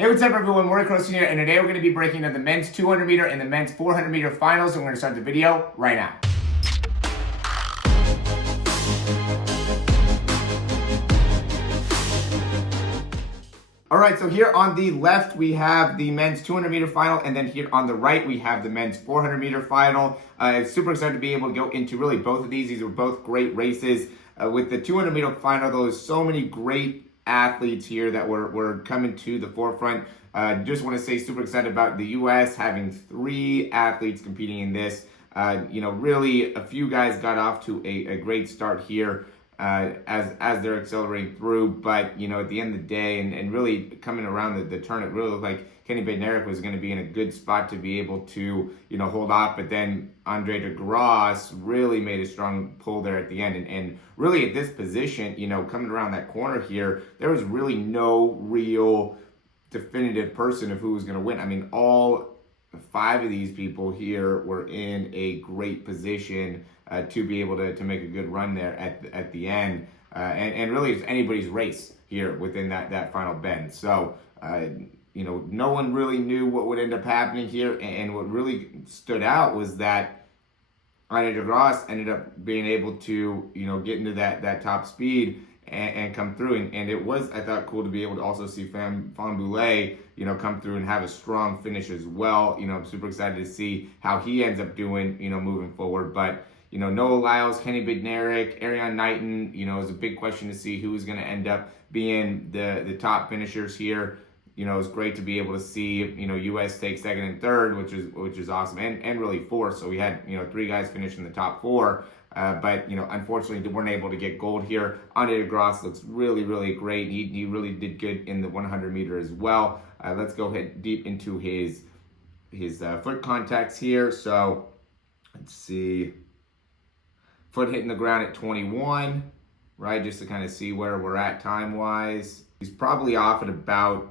Hey, what's up everyone, Morey Croson here, and today we're going to be breaking down the men's 200 meter and the men's 400 meter finals, and we're going to start the video right now. Alright, so here on the left we have the men's 200 meter final, and then here on the right we have the men's 400 meter final. Super excited to be able to go into really both of these. These are both great races. With the 200 meter final, though, there's so many great athletes here that were coming to the forefront. Just want to say super excited about the U.S. having 3 athletes competing in this. Really a few guys got off to a great start here as they're accelerating through. But, at the end of the day and really coming around the turn, it really looked like Kenny Bednarik was going to be in a good spot to be able to, hold off. But then Andre de Grasse really made a strong pull there at the end. And really at this position, coming around that corner here, there was really no real definitive person of who was going to win. I mean, all 5 of these people here were in a great position to be able to make a good run there at the end. And really it's anybody's race here within that final bend. So, no one really knew what would end up happening here. And what really stood out was that Andre de Grasse ended up being able to, get into that top speed and come through. And it was, I thought, cool to be able to also see Famboulet, come through and have a strong finish as well. I'm super excited to see how he ends up doing, moving forward. But, Noah Lyles, Kenny Bednarik, Ariane Knighton, is a big question to see who is going to end up being the top finishers here. It's great to be able to see, U.S. take second and third, which is awesome, and really fourth. So we had, 3 guys finish in the top 4. But, unfortunately, they weren't able to get gold here. Andre de Grasse looks really, really great. He really did good in the 100 meter as well. Let's go ahead deep into his foot contacts here. So let's see. Foot hitting the ground at 21, right? Just to kind of see where we're at time-wise. He's probably off at about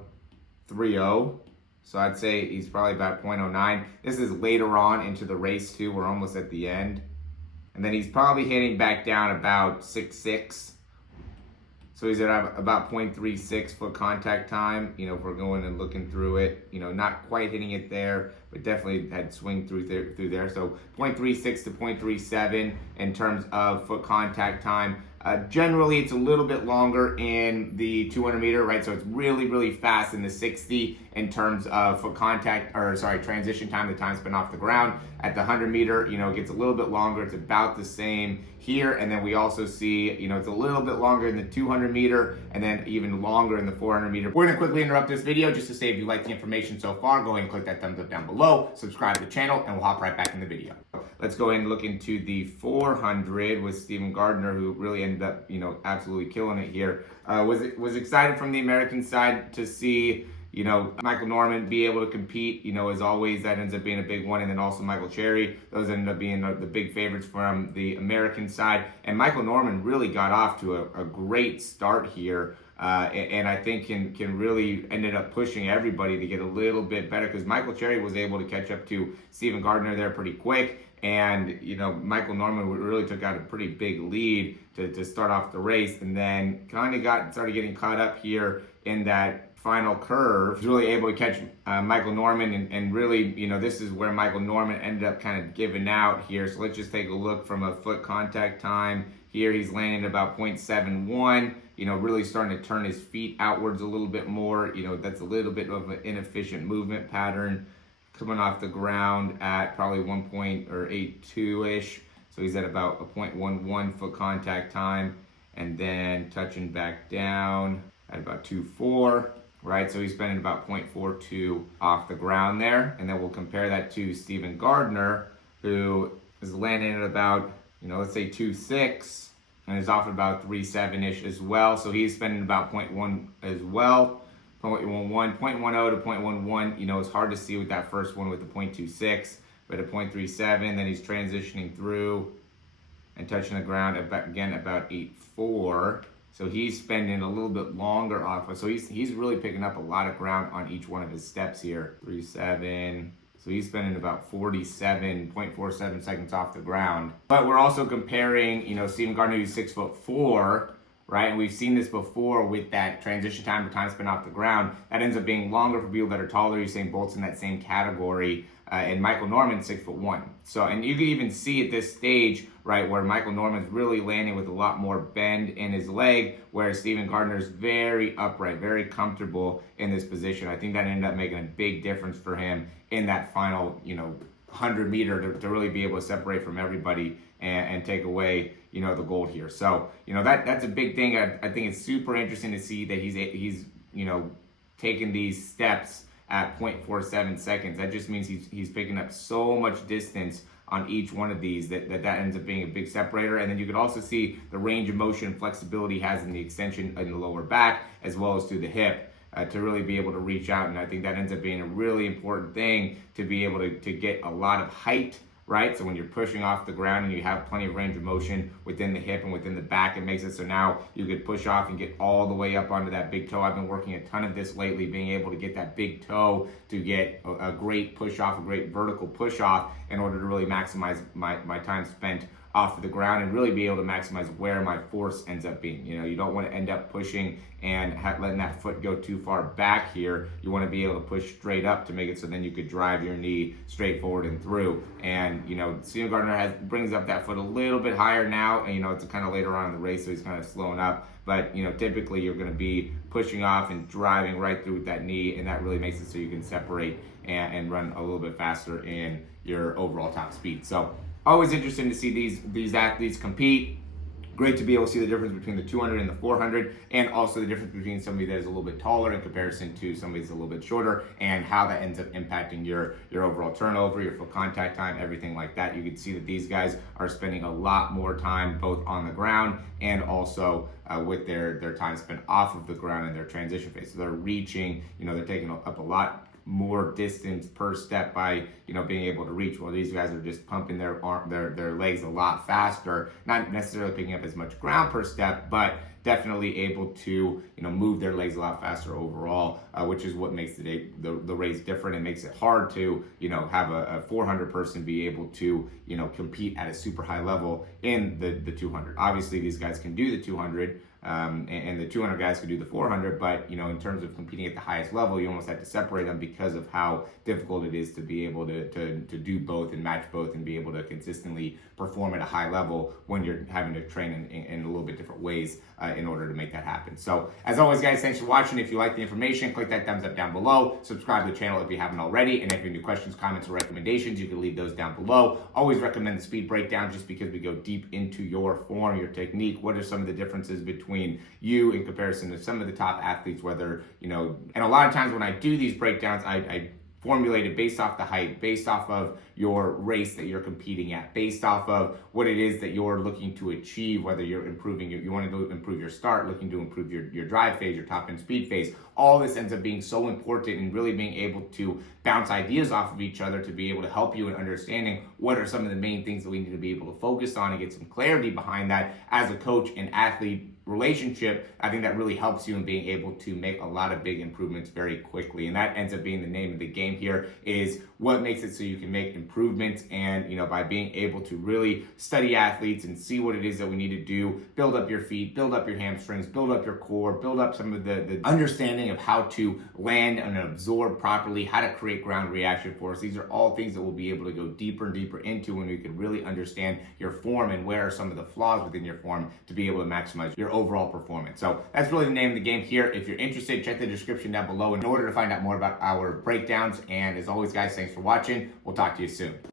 3.0. So I'd say he's probably about 0.09. This is later on into the race too. We're almost at the end. And then he's probably hitting back down about 6.6. So he's at about 0.36 foot contact time, if we're going and looking through it. Not quite hitting it there, but definitely had swing through there. So 0.36 to 0.37 in terms of foot contact time. Generally, it's a little bit longer in the 200 meter, right? So it's really, really fast in the 60 in terms of foot contact, transition time, the time spent off the ground. At the 100 meter, it gets a little bit longer. It's about the same here. And then we also see, it's a little bit longer in the 200 meter and then even longer in the 400 meter. We're going to quickly interrupt this video just to say if you like the information so far, go ahead and click that thumbs up down below, subscribe to the channel, and we'll hop right back in the video. Let's go ahead and look into the 400 with Stephen Gardiner, who really ended up, absolutely killing it here. Was excited from the American side to see, Michael Norman be able to compete. As always, that ends up being a big one. And then also Michael Cherry. Those ended up being the big favorites from the American side. And Michael Norman really got off to a great start here. And I think can really ended up pushing everybody to get a little bit better, because Michael Cherry was able to catch up to Stephen Gardiner there pretty quick. And, Michael Norman really took out a pretty big lead to start off the race, and then kind of started getting caught up here in that final curve. He was really able to catch Michael Norman, and really, this is where Michael Norman ended up kind of giving out here. So let's just take a look from a foot contact time. Here he's landing at about 0.71, really starting to turn his feet outwards a little bit more. That's a little bit of an inefficient movement pattern. Coming off the ground at probably 1.82-ish. So he's at about a 0.11 foot contact time, and then touching back down at about 2.4, right? So he's spending about 0.42 off the ground there. And then we'll compare that to Stephen Gardiner, who is landing at about, let's say 2.6, and is off at about 3.7-ish as well. So he's spending about 0.1 as well. 0.10 to 0.11, it's hard to see with that first one with the 0.26, but at 0.37, then he's transitioning through and touching the ground again about 8.4. So he's spending a little bit longer off. So he's really picking up a lot of ground on each one of his steps here. 3.7. So he's spending about 47.47 seconds off the ground. But we're also comparing, Stephen Gardiner, who's 6'4", right? And we've seen this before with that transition time or time spent off the ground. That ends up being longer for people that are taller. Usain Bolt's in that same category. And Michael Norman's 6'1". So, and you can even see at this stage, right, where Michael Norman's really landing with a lot more bend in his leg, whereas Stephen Gardner's very upright, very comfortable in this position. I think that ended up making a big difference for him in that final, 100 meter to really be able to separate from everybody and take away, the gold here. So, that's a big thing. I think it's super interesting to see that he's taking these steps at 0.47 seconds. That just means he's picking up so much distance on each one of these that ends up being a big separator. And then you could also see the range of motion and flexibility he has in the extension in the lower back as well as through the hip to really be able to reach out. And I think that ends up being a really important thing to be able to get a lot of height, right? So when you're pushing off the ground and you have plenty of range of motion within the hip and within the back, it makes it so now you could push off and get all the way up onto that big toe. I've been working a ton of this lately, being able to get that big toe to get a great push off, a great vertical push off in order to really maximize my time spent off of the ground and really be able to maximize where my force ends up being. You don't want to end up pushing and letting that foot go too far back here. You want to be able to push straight up to make it so then you could drive your knee straight forward and through. And Stephen Gardner brings up that foot a little bit higher now, and it's kind of later on in the race, so he's kind of slowing up. But typically you're going to be pushing off and driving right through with that knee, and that really makes it so you can separate and run a little bit faster in your overall top speed. So always interesting to see these athletes compete. Great to be able to see the difference between the 200 and the 400, and also the difference between somebody that is a little bit taller in comparison to somebody that's a little bit shorter, and how that ends up impacting your overall turnover, your foot contact time, everything like that. You can see that these guys are spending a lot more time both on the ground and also with their time spent off of the ground in their transition phase. So they're reaching, they're taking up a lot more distance per step by being able to reach, while these guys are just pumping their legs a lot faster, not necessarily picking up as much ground per step, but definitely able to move their legs a lot faster overall, which is what makes the race different and makes it hard to have a 400 person be able to compete at a super high level in the 200. Obviously these guys can do the 200 and the 200 guys can do the 400, but in terms of competing at the highest level, you almost have to separate them because of how difficult it is to be able to do both and match both and be able to consistently perform at a high level when you're having to train in a little bit different ways in order to make that happen. So as always, guys, thanks for watching. If you like the information, click that thumbs up down below, subscribe to the channel if you haven't already, and if you have any questions, comments, or recommendations, you can leave those down below. Always recommend the speed breakdown just because we go deep into your form, your technique. What are some of the differences between you in comparison to some of the top athletes, whether, and a lot of times when I do these breakdowns, I formulate it based off the height, based off of your race that you're competing at, based off of what it is that you're looking to achieve, whether you're improving, you want to improve your start, looking to improve your drive phase, your top end speed phase. All this ends up being so important and really being able to bounce ideas off of each other to be able to help you in understanding what are some of the main things that we need to be able to focus on and get some clarity behind that as a coach and athlete relationship. I think that really helps you in being able to make a lot of big improvements very quickly, and that ends up being the name of the game here, is what makes it so you can make improvements. And by being able to really study athletes and see what it is that we need to do, build up your feet, build up your hamstrings, build up your core, build up some of the understanding of how to land and absorb properly, how to create ground reaction force. These are all things that we'll be able to go deeper and deeper into when we can really understand your form and where are some of the flaws within your form to be able to maximize your overall performance. So that's really the name of the game here. If you're interested, check the description down below in order to find out more about our breakdowns. And as always, guys, thanks for watching. We'll talk to you soon.